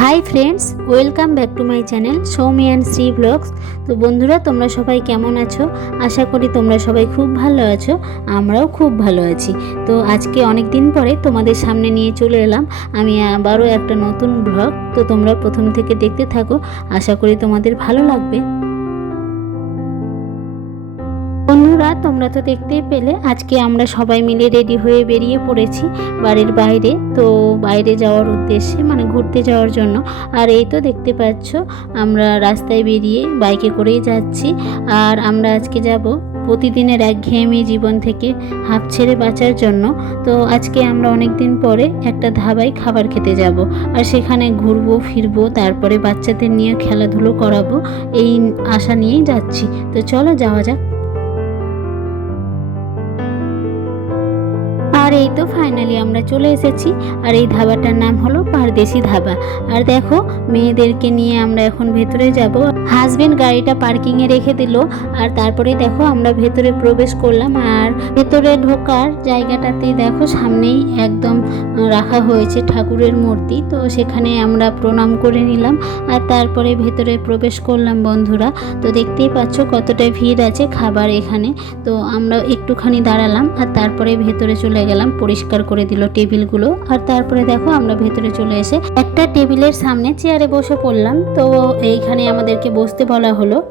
Hi friends, welcome back to my channel Soumi and Shree vlogs. তো বন্ধুরা, তোমরা সবাই কেমন আছো? আশা করি তোমরা সবাই খুব ভালো আছো, আমরাও খুব ভালো আছি। তো আজকে অনেক দিন পরে তোমাদের সামনে নিয়ে চলে এলাম। আমি আবারও একটা নতুন ব্লগ। তো তোমরা প্রথম থেকে দেখতে থাকো। আশা করি তোমাদের ভালো লাগবে। তোমরা তো দেখতেই পেলে, আজকে আমরা সবাই মিলে রেডি হয়ে বেরিয়ে পড়েছি বাড়ির বাইরে। তো বাইরে যাওয়ার উদ্দেশ্যে মানে ঘুরতে যাওয়ার জন্য। আর এই তো দেখতে পাচ্ছ, আমরা রাস্তায় বেরিয়ে বাইকে করেই যাচ্ছি। আর আমরা আজকে যাব প্রতিদিনের একঘেয়েমি জীবন থেকে হাঁপ ছেড়ে বাঁচার জন্য। তো আজকে আমরা অনেক দিন পরে একটা ধাবায় খাবার খেতে যাব। আর সেখানে ঘুরবো, ফিরবো, তারপরে বাচ্চাদের নিয়ে খেলাধুলো করাবো, এই আশা নিয়েই যাচ্ছি। তো চলো যাওয়া যাক। এই তো ফাইনালি আমরা চলে এসেছি। আর এই ধাবাটার নাম হলো পারদেশি ধাবা। আর দেখো, মেয়েদেরকে নিয়ে আমরা এখন ভেতরে যাব। হাজবেন্ড গাড়িটা পার্কিংয়ে রেখে দিল। আর তারপরে দেখো, আমরা ভেতরে প্রবেশ করলাম। আর ভেতরে ঢোকার জায়গাটাতে দেখো, সামনেই একদম রাখা হয়েছে ঠাকুরের মূর্তি। তো সেখানে আমরা প্রণাম করে নিলাম আর তারপরে ভেতরে প্রবেশ করলাম বন্ধুরা। তো দেখতেই পাচ্ছ কতটা ভিড় আছে খাবার এখানে। তো আমরা একটুখানি দাঁড়ালাম আর তারপরে ভেতরে চলে গেলাম, পরিষ্কার করে দিল টেবিলগুলো। আর তারপরে দেখো আমরা ভেতরে চলে এসে একটা টেবিলের সামনে চেয়ারে বসে পড়লাম। তো এইখানে আমাদেরকে বসতে বলা হলো।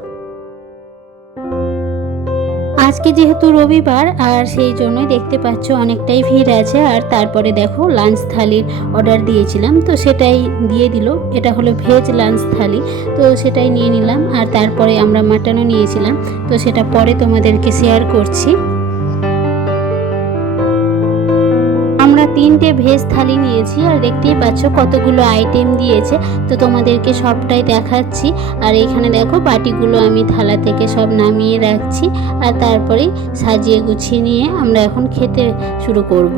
আজকে যেহেতু রবিবার, আর সেই জন্যই দেখতে পাচ্ছ অনেকটাই ভিড় আছে। আর তারপরে দেখো লাঞ্চ থালির অর্ডার দিয়েছিলাম, তো সেটাই দিয়ে দিল। এটা হলো ভেজ লাঞ্চ থালি, তো সেটাই নিয়ে নিলাম। আর তারপরে আমরা মাটনও নিয়েছিলাম, তো সেটা পরে তোমাদেরকে শেয়ার করছি। তিনটে ভেজ থালি নিয়েছি আর দেখতেই পাচ্ছ কতগুলো আইটেম দিয়েছে। তো তোমাদেরকে সবটাই দেখাচ্ছি। আর এখানে দেখো বাটিগুলো আমি থালা থেকে সব নামিয়ে রাখছি। আর তারপরেই সাজিয়ে গুছিয়ে নিয়ে আমরা এখন খেতে শুরু করব।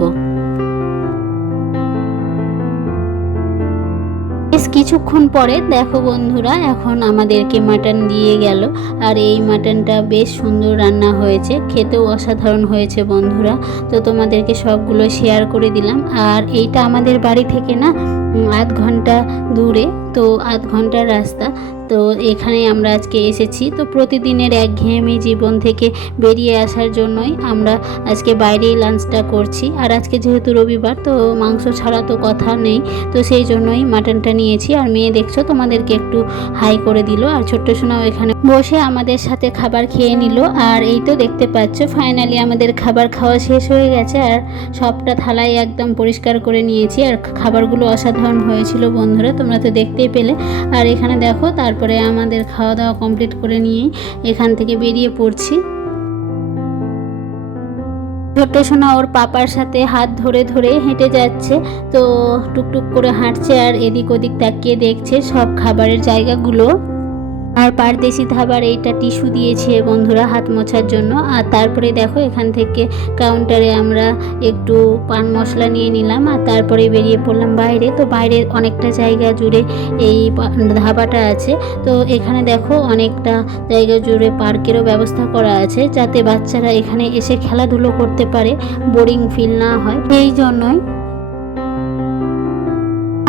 বেশ কিছুক্ষণ পরে, দেখো বন্ধুরা, এখন আমাদেরকে মাটন দিয়ে গেল। আর এই মাটনটা বেশ সুন্দর রান্না হয়েছে, খেতেও অসাধারণ হয়েছে বন্ধুরা। তো তোমাদেরকে সবগুলো শেয়ার করে দিলাম। আর এইটা আমাদের বাড়ি থেকে না আধ ঘণ্টা দূরে, তো আধ ঘণ্টার রাস্তা। তো এখানে আমরা আজকে এসেছি। তো প্রতিদিনের একঘেয়েমি জীবন থেকে বেরিয়ে আসার জন্যই আমরা আজকে বাইরেই লাঞ্চটা করছি। আর আজকে যেহেতু রবিবার, তো মাংস ছাড়া তো কথা নেই। তো সেই জন্যই মাটনটা নিয়েছি। আর মেয়ে দেখছ তোমাদেরকে একটু হাই করে দিল। আর ছোট্ট সোনাও এখানে বসে আমাদের সাথে খাবার খেয়ে নিল। আর এই তো দেখতে পাচ্ছ ফাইনালি আমাদের খাবার খাওয়া শেষ হয়ে গেছে। আর সবটা থালায় একদম পরিষ্কার করে নিয়েছি। আর খাবারগুলো অসাধারণ হয়েছিল বন্ধুরা, তোমরা তো দেখতেই পেলে। আর এখানে দেখো তারপরে আমাদের খাওয়া দাওয়া কমপ্লিট করে নিয়ে এখান থেকে বেরিয়ে পড়ছি। ছোট্ট সোনা ওর পাপার সাথে হাত ধরে ধরে হেঁটে যাচ্ছে, তো টুকটুক করে হাঁটছে আর এদিক ওদিক তাকিয়ে দেখছে সব খাবারের জায়গাগুলো। আর পারদেশি ধাবার এইটা টিস্যু দিয়েছে বন্ধুরা হাত মোছার জন্য। আর তারপরে দেখো এখান থেকে কাউন্টারে আমরা একটু পান মশলা নিয়ে নিলাম আর তারপরে বেরিয়ে পড়লাম বাইরে। তো বাইরে অনেকটা জায়গা জুড়ে এই ধাবাটা আছে। তো এখানে দেখো অনেকটা জায়গা জুড়ে পার্কেরও ব্যবস্থা করা আছে যাতে বাচ্চারা এখানে এসে খেলাধুলো করতে পারে। বোরিং ফিল না হয়। এই জন্যই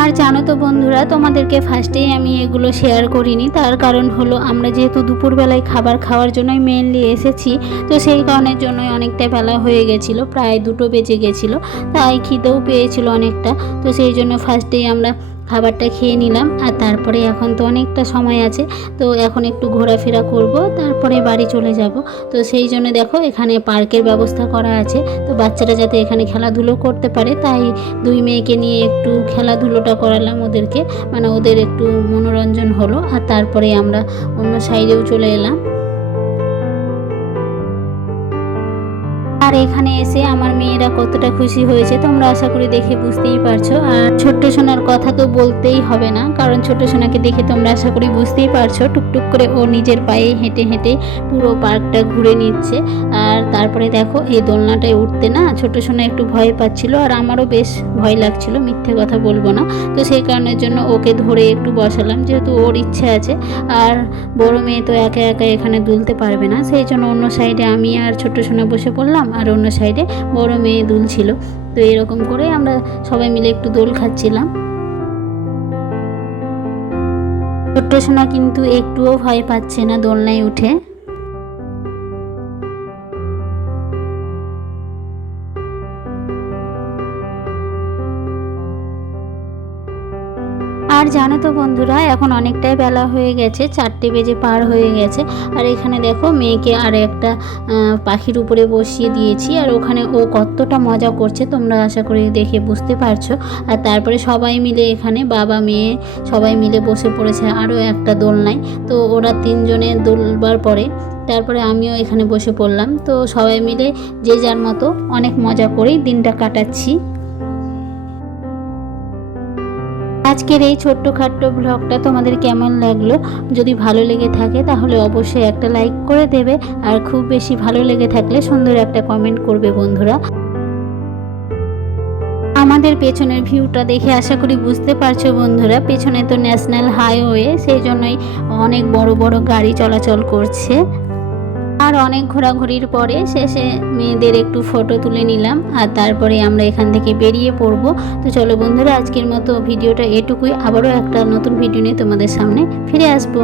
আর জানো তো বন্ধুরা, তোমাদেরকে ফার্স্টেই আমি এগুলো শেয়ার করিনি। তার কারণ হলো, আমরা যেহেতু দুপুরবেলায় খাবার খাওয়ার জন্যই মেনলি এসেছি, তো সেই কারণের জন্যই অনেকটা বেলা হয়ে গেছিল, প্রায় দুটো বেজে গেছিল। তাই খিদেও পেয়েছিল অনেকটা, তো সেই জন্য ফার্স্টেই আমরা খাবারটা খেয়ে নিলাম। আর তারপরে এখন তো অনেকটা সময় আছে, তো এখন একটু ঘোরাফেরা করব, তারপরে বাড়ি চলে যাব। তো সেই জন্য দেখো, এখানে পার্কের ব্যবস্থা করা আছে। তো বাচ্চারা যাতে এখানে খেলাধুলো করতে পারে, তাই দুই মেয়েকে নিয়ে একটু খেলাধুলোটা করালাম ওদেরকে। মানে ওদের একটু মনোরঞ্জন হলো। আর তারপরে আমরা অন্য সাইডেও চলে এলাম। এখানে এসে আমার মেয়েরা কতটা খুশি হয়েছে তোমরা আশা করি দেখে বুঝতেই পারছ। আর ছোট্ট সোনার কথা তো বলতেই হবে না, কারণ ছোট্ট সোনাকে দেখে তোমরা আশা করি বুঝতেই পারছ। টুকটুক করে ও নিজের পায়ে হেঁটে হেঁটে পুরো পার্কটা ঘুরে নিচ্ছে। আর তারপরে দেখো, এই দোলনাটায় উঠতে না ছোট সোনা একটু ভয় পাচ্ছিল আর আমারও বেশ ভয় লাগছিল, মিথ্যে কথা বলব না। তো সেই কারণের জন্য ওকে ধরে একটু বসালাম, যেহেতু ওর ইচ্ছে আছে। আর বড় মেয়ে তো একা একা এখানে দুলতে পারবে না, সেই জন্য অন্য সাইডে আমি আর ছোট্ট সোনা বসে পড়লাম। আর অন্য সাইডে বড় মেয়ে দুলছিল তো এরকম করে আমরা সবাই মিলে একটু দোল খাচ্ছিলাম। ছোট্ট সোনা কিন্তু একটুও ভয় পাচ্ছে না দোলনায় উঠে। আর জানো তো বন্ধুরা, এখন অনেকটাই বেলা হয়ে গেছে, চারটে বেজে পার হয়ে গেছে। আর এখানে দেখো মেয়েকে আর একটা পাখির উপরে বসিয়ে দিয়েছি, আর ওখানে ও কতটা মজা করছে তোমরা আশা করি দেখে বুঝতে পারছ। আর তারপরে সবাই মিলে এখানে বাবা, মেয়ে সবাই মিলে বসে পড়েছে, আরও একটা দোলনায়। তো ওরা তিনজনে দোলবার পরে, তারপরে আমিও এখানে বসে পড়লাম। তো সবাই মিলে যে যার মতো অনেক মজা করেই দিনটা কাটাচ্ছি। আজকের এই ছোট্টখাট্ট ব্লগটা তোমাদের কেমন লাগল? যদি ভালো লেগে থাকে তাহলে অবশ্যই একটা লাইক করে দেবে। আর খুব বেশি ভালো লেগে থাকলে সুন্দর একটা কমেন্ট করবে বন্ধুরা। আমাদের পেছনের ভিউটা দেখে আশা করি বুঝতে পারছ বন্ধুরা। পেছনে তো ন্যাশনাল হাইওয়ে সেই জন্যই অনেক বড় বড় গাড়ি চলাচল করছে। আর অনেক ঘোরাঘুরির পরে শেষে মেয়েদের একটু ফটো তুলে নিলাম আর তারপরে আমরা এখান থেকে বেরিয়ে পড়ব। তো চলো বন্ধুরা, আজকের মতো ভিডিওটা এটুকুই। আবারও একটা নতুন ভিডিও নিয়ে তোমাদের সামনে ফিরে আসব।